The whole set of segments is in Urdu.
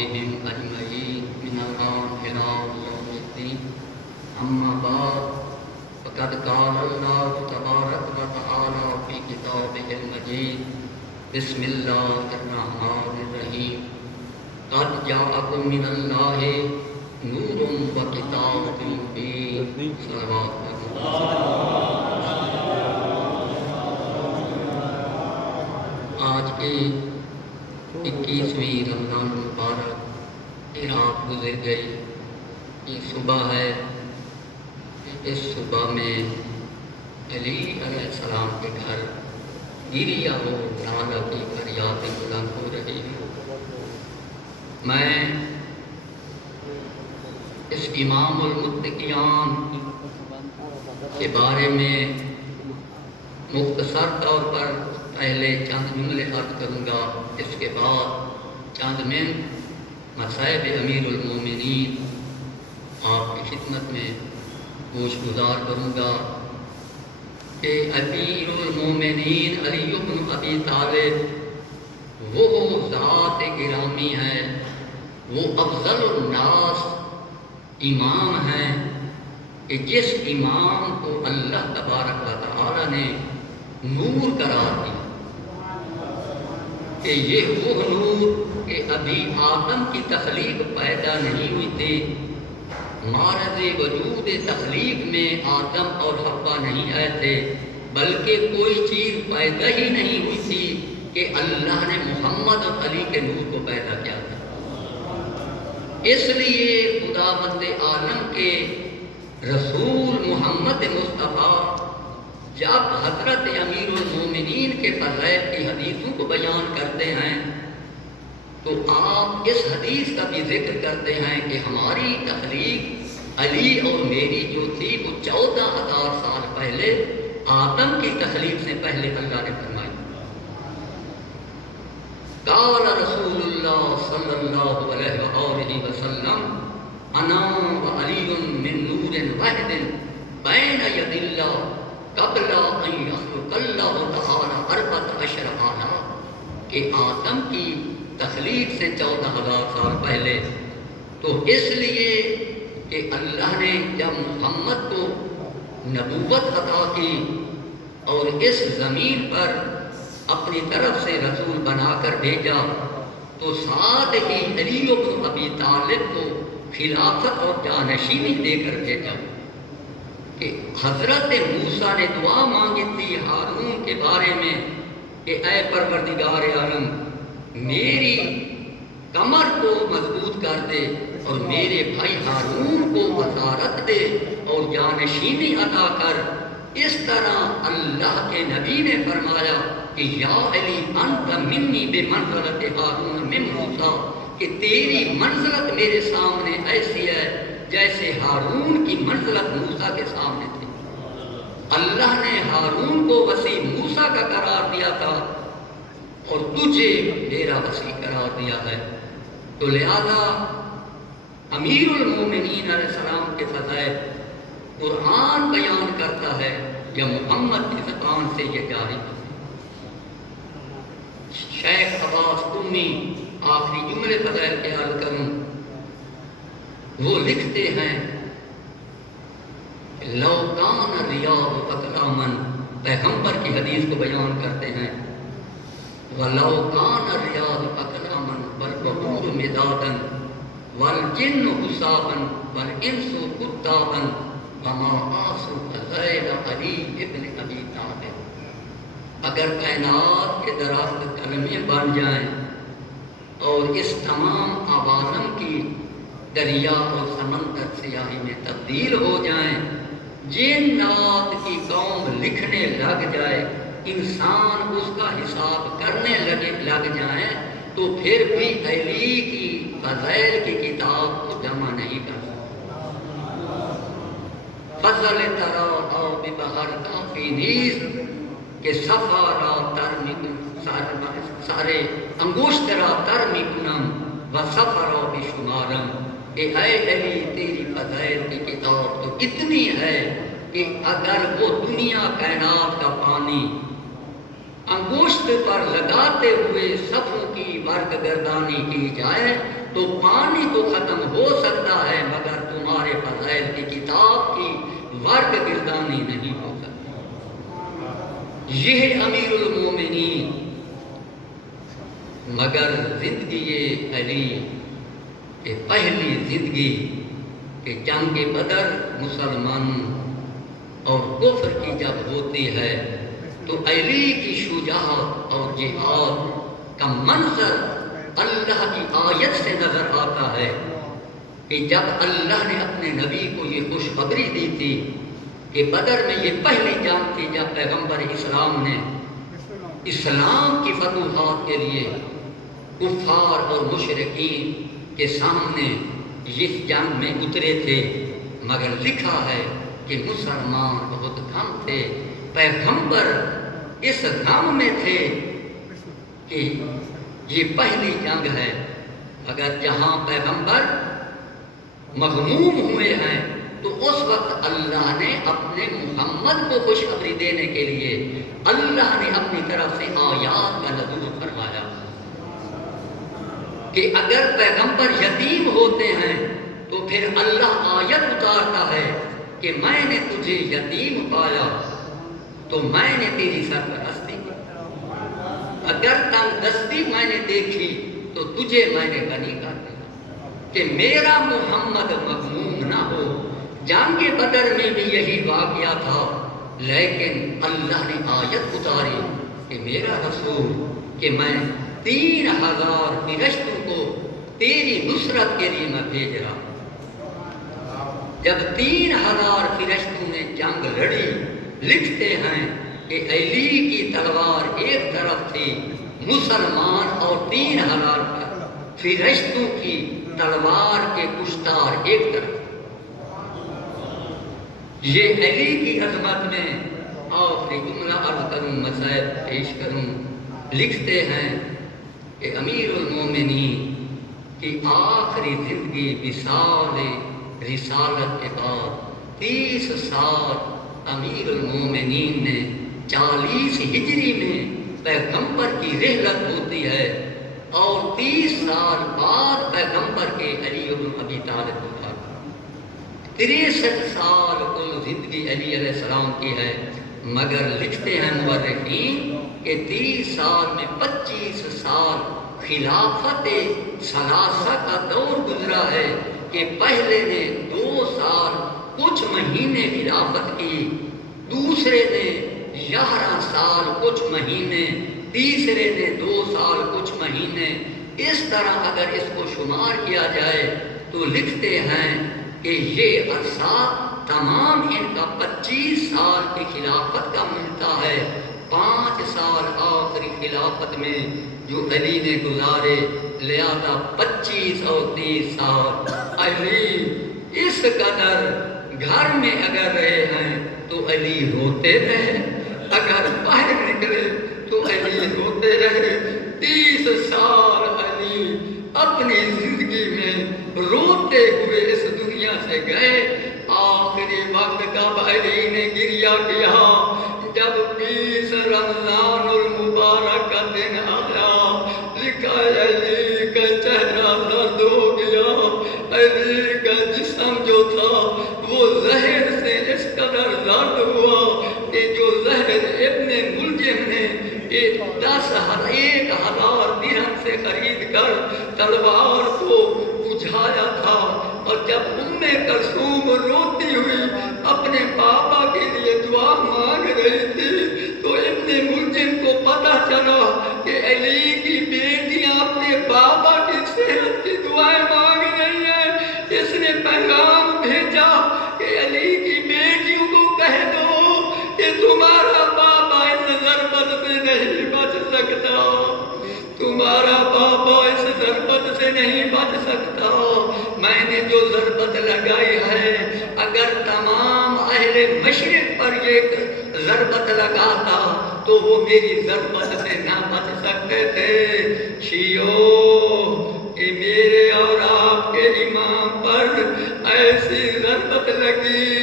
وأصحابهم أجمعين من الآن إلى يوم الدين. أما بعد فقد قال الله تبارك وتعالى في كتابه المجيد بسم الله الرحمن الرحيم قد جاءكم من الله نور وكتاب مبين. صلوات آج کی 21ویں رمضان المبارک کی رات گزر گئی. یہ صبح ہے. اس صبح میں علی علیہ السلام کے گھر گریا ہو نالہ کی فریاد بلند ہو رہی ہے. میں اس امام المتقیان کے بارے میں مختصر طور پر پہلے چند جملے عرض کروں گا. اس کے بعد چند منٹ مصائب امیر المومنین آپ کی خدمت میں گوش گزار کروں گا کہ امیر المومنین علی بن ابی طالب وہ ذات گرامی ہے، وہ افضل الناس امام ہیں کہ جس امام کو اللہ تبارک و تعالی نے نور قرار دیا کہ یہ وہ نور کہ ابھی آدم کی تخلیق پیدا نہیں ہوئی تھی. معرض وجود تخلیق میں آدم اور حوا نہیں آئے تھے، بلکہ کوئی چیز پیدا ہی نہیں ہوئی تھی کہ اللہ نے محمد اور علی کے نور کو پیدا کیا تھا. اس لیے خداوند عالم کے رسول محمد مصطفیٰ جب حضرت امیر المومنین کے فضائل کی حدیثوں کو بیان کرتے ہیں تو آپ اس حدیث کا بھی ذکر کرتے ہیں کہ ہماری تخلیق علی اور میری جو تھی وہ 14,000 سال پہلے آدم کی تخلیق سے پہلے اللہ نے فرمائی. قال رسول اللہ صلی اللہ علیہ وآلہ وسلم انا وعلی من نور واحد بین ید اللہ قبل ان یخلق اللہ تعالی 14 آلاف کہ آدم کی تخلیق سے 14,000 سال پہلے. تو اس لیے کہ اللہ نے جب محمد کو نبوت عطا کی اور اس زمین پر اپنی طرف سے رسول بنا کر بھیجا تو ساتھ ہی علی بن ابی طالب کو خلافت اور جانشینی دے کر بھیجا کہ حضرت موسیٰ نے دعا مانگی تھی ہارون کے بارے میں کہ اے پروردگار عالم میری کمر کو مضبوط کر دے اور میرے بھائی ہارون کو وزارت دے اور جانشینی عطا کر. اس طرح اللہ کے نبی نے فرمایا کہ یا علی انت منی بمنزلت ہارون من موسیٰ کہ تیری منزلت میرے سامنے ایسی ہے جیسے ہارون کی منزلت موسیٰ کے سامنے تھی. اللہ نے ہارون کو وسیع موسیٰ کا قرار دیا تھا اور تجھے میرا وسیع قرار دیا ہے. تو لہذا امیر المومنین علیہ السلام کے فضائل قرآن بیان کرتا ہے یا محمد کی زبان سے یہ جاری ہے. شیخ عباس قمی آخری جملے فضائل کے عرض کروں. وہ لکھتے ہیں لو کان ریاض اقلاما پیغمبر کی حدیث کو بیان کرتے ہیں وَلَوْ كَانَ الرِّيَاضُ أَقْلَامًا وَالْبَحُورُ مِدَادًا وَالْجِنُّ حُسَابًا وَالْإِنسُ كُتَّابًا وَمَا آسُوا غَيْرَ عَلِيِّ ابْنِ أَبِي طَالِبٍ. اگر کائنات کے درخت قلمیں بن جائیں اور اس تمام عوالم کی دریا اور سمندر سیاہی میں تبدیل ہو جائیں، جنات کی قوم لکھنے لگ جائے، انسان اس کا حساب کرنے لگ جائیں تو پھر بھی علی کی فضائل کی کتاب کو جمع نہیں کر سکتا. فضل ترا او ببہر کافی نیز کہ صفا را ترمی سارے انگوشت را ترمی کنم و صفا را بشمارم. کہ اے علی تیری فضائل کی کتاب تو اتنی ہے کہ اگر وہ دنیا کائنات کا پانی انگوشت پر لگاتے ہوئے صفوں کی ورق گردانی کی جائے تو پانی تو ختم ہو سکتا ہے مگر تمہارے فضائل کی کتاب کی ورق گردانی نہیں ہو سکتی۔ یہ امیر المومنین، مگر زندگی علی کہ پہلی زندگی کہ جنگ بدر مسلمان اور کفر کی جب ہوتی ہے تو علی کی شجاعت اور جہاد کا منظر اللہ کی آیت سے نظر آتا ہے کہ جب اللہ نے اپنے نبی کو یہ خوشخبری دی تھی کہ بدر میں یہ پہلی جنگ تھی جب پیغمبر اسلام نے اسلام کی فتوحات کے لیے کفار اور مشرکین کے سامنے اس جنگ میں اترے تھے، مگر لکھا ہے کہ مسلمان بہت کم تھے۔ پیغمبر اس غم میں تھے کہ یہ پہلی جنگ ہے، اگر جہاں پیغمبر مغموم ہوئے ہیں تو اس وقت اللہ نے اپنے محمد کو خوشخبری دینے کے لیے اللہ نے اپنی طرف سے آیات کا نزول فرمایا کہ اگر پیغمبر یتیم ہوتے ہیں تو پھر اللہ آیت اتارتا ہے کہ میں نے تجھے یتیم پایا تو میں نے تیری سرپرستی کی، اگر تنگ دستی میں نے دیکھی تو تجھے میں نے غنی کر دیا کہ میرا محمد مغموم نہ ہو۔ جنگ بدر میں بھی یہی واقعہ تھا، لیکن اللہ نے آیت اتاری کہ میرا رسول کہ میں 3000 فرشتوں کو تیری نصرت کے لیے میں بھیج رہا ہوں۔ جب 3000 فرشتوں نے جنگ لڑی، لکھتے ہیں کہ علی کی تلوار ایک طرف تھی مسلمان اور 3000 فرشتوں کی تلوار کے کشتار ایک طرف۔ یہ علی کی عظمت میں آخری جملہ عرض کروں، مسائل پیش کروں۔ لکھتے ہیں کہ امیر المومنین کی آخری زندگی وصال رسالت کے بعد 30 سال امیر المومنین نے 40 ہجری میں پیغمبر کی رحلت ہوتی ہے اور 30 سال بعد پیغمبر کے علی بن ابی طالب ہوتا ہے۔ 63 سال کل زندگی علی علیہ السلام کی ہے، مگر لکھتے ہیں مورخین کہ 30 سال میں 25 سال خلافت ثلاثہ کا دور گزرا ہے کہ پہلے نے 2 سال کچھ مہینے خلافت کی، دوسرے نے 11 سال کچھ مہینے، تیسرے نے 2 سال کچھ مہینے۔ اس طرح اگر اس کو شمار کیا جائے تو لکھتے ہیں کہ یہ عرصہ تمام ان کا 25 سال کی خلافت کا ملتا ہے۔ 5 سال آخری خلافت میں جو علی نے گزارے، لہذا 25 اور 30 سال علی اس قدر گھر میں اگر رہے ہیں تو علی روتے رہے، اگر باہر نکلے تو علی روتے رہے۔ 30 سال علی اپنی زندگی میں روتے ہوئے اس دنیا سے گئے۔ آخری وقت کب علی نے گریہ کیا؟ جب 20 رمضان المبارک کا دن آیا، لکھا علی کا چہرہ درد ہو گیا، علی کا جسم جو تھا وہ زہر سے اس قدر درد ہوا کہ جو زہر ابن ملجم نے 1,000 درہم سے خرید کر تلوار کو بجھایا تھا، اور جب کلثوم روتی ہوئی اپنے پاپا کے لیے دعا مانگ رہی تھی تو ابن ملجم کو پتہ چلا کہ علی کی بیٹیاں اپنے بابا کی صحت کی دعائیں مانگ رہی ہیں۔ اس نے پیغام بھیجا کہ علی کی بیٹیوں کو کہہ دو کہ تمہارا بابا اس ضربت سے نہیں بچ سکتا، تمہارا بابا اس ضربت سے نہیں بچ سکتا۔ میں نے جو ضربت لگائی ہے، اگر تمام اہل مشرق پر یہ ضربت لگاتا تو وہ میری ضربت سے نہ بچ سکتے تھے۔ شیعو، کہ میرے اور آپ کے امام پر ایسی ضربت لگی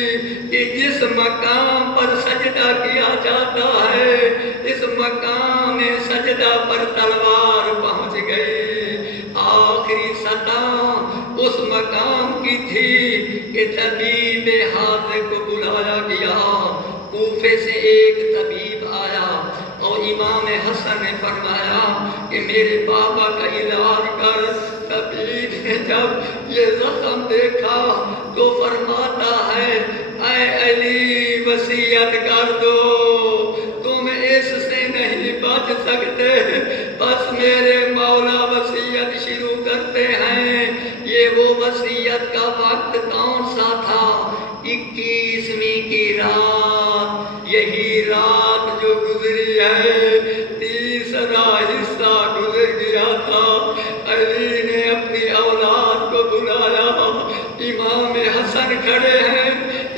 کہ جس مقام پر سجدہ کیا جاتا ہے، اس مقام سجدہ پر تلوار پہنچ گئی۔ آخری 17 اس مقام کی تھی کہ طبیب حاذق کو بلایا گیا. کوفے سے ایک طبیب آیا اور امام حسن نے فرمایا کہ میرے بابا کا علاج کر. طبیب نے جب یہ زخم دیکھا تو فرماتا ہے اے علی وصیت کر دو، تم اس سے نہیں بچ سکتے. بس میرے مولا وصیت شروع کرتے ہیں. یہ وہ وصیت کا وقت کون سا تھا؟ 21ویں کی رات. یہی رات جو گزری ہے 30واں حصہ گزر گیا تھا. علی نے اپنی اولاد کو بلایا. امام حسن کھڑے ہیں،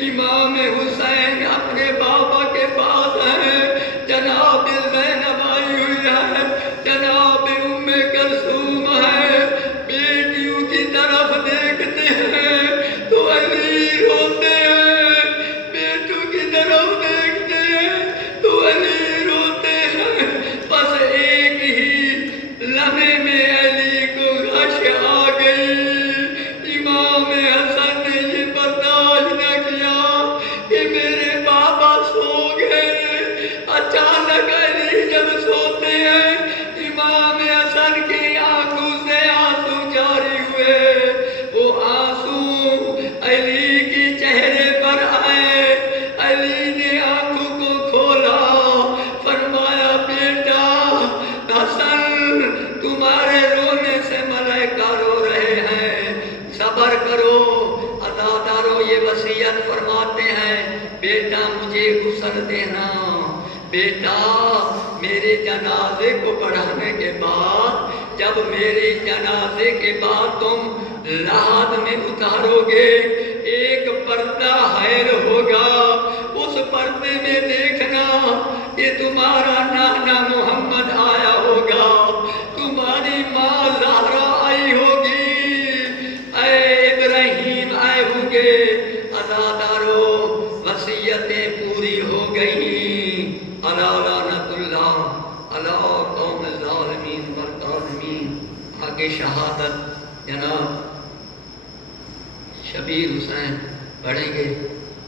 امام حسین اپنے بابا کے پاس ہیں. جناب زینب آئی ہوئی ہے، جناب ام کلثوم ہے. بیٹیوں کی طرف دیکھتے ہیں تو علی روتے ہیں، بیٹوں کی طرف دیکھتے ہیں تو علی روتے ہیں. بس ایک ہی لمحے میں علی کو غش آ گئی. امام حسن نے یہ برداشت نہ کیا کہ میرے بابا سو گئے. اچانک علی جب سوتے ہیں امام حسن کی آنکھوں سے آنسو جاری ہوئے. وہ آنسو علی کے چہرے پر آئے. علی نے آنکھوں کو کھولا، فرمایا بیٹا حسن تمہارے رونے سے ملائکہ رو رہے ہیں، صبر کرو. عزادارو یہ وصیت فرماتے ہیں بیٹا مجھے غسل دینا. بیٹا میرے جنازے کو پڑھانے کے بعد جب میرے جنازے کے بعد تم لحد میں اتارو گے ایک پردہ حائل ہوگا. اس پردے میں دیکھنا کہ تمہارا نانا محمد آیا ہوگا، تمہاری ماں زہرا آئی ہوگی، اے ابراہیم آئے ہوں گے. عزادارو وصیتیں پوری ہو گئیں. الا لعنت اللہ علی قوم الظالمین والظالمین. آگے شہادت جناب شبیر حسین پڑھیں گے.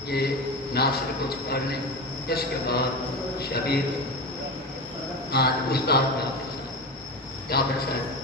یہ ناصر کچھ پڑھ لیں، اس کے بعد شبیر استاد جعفر صاحب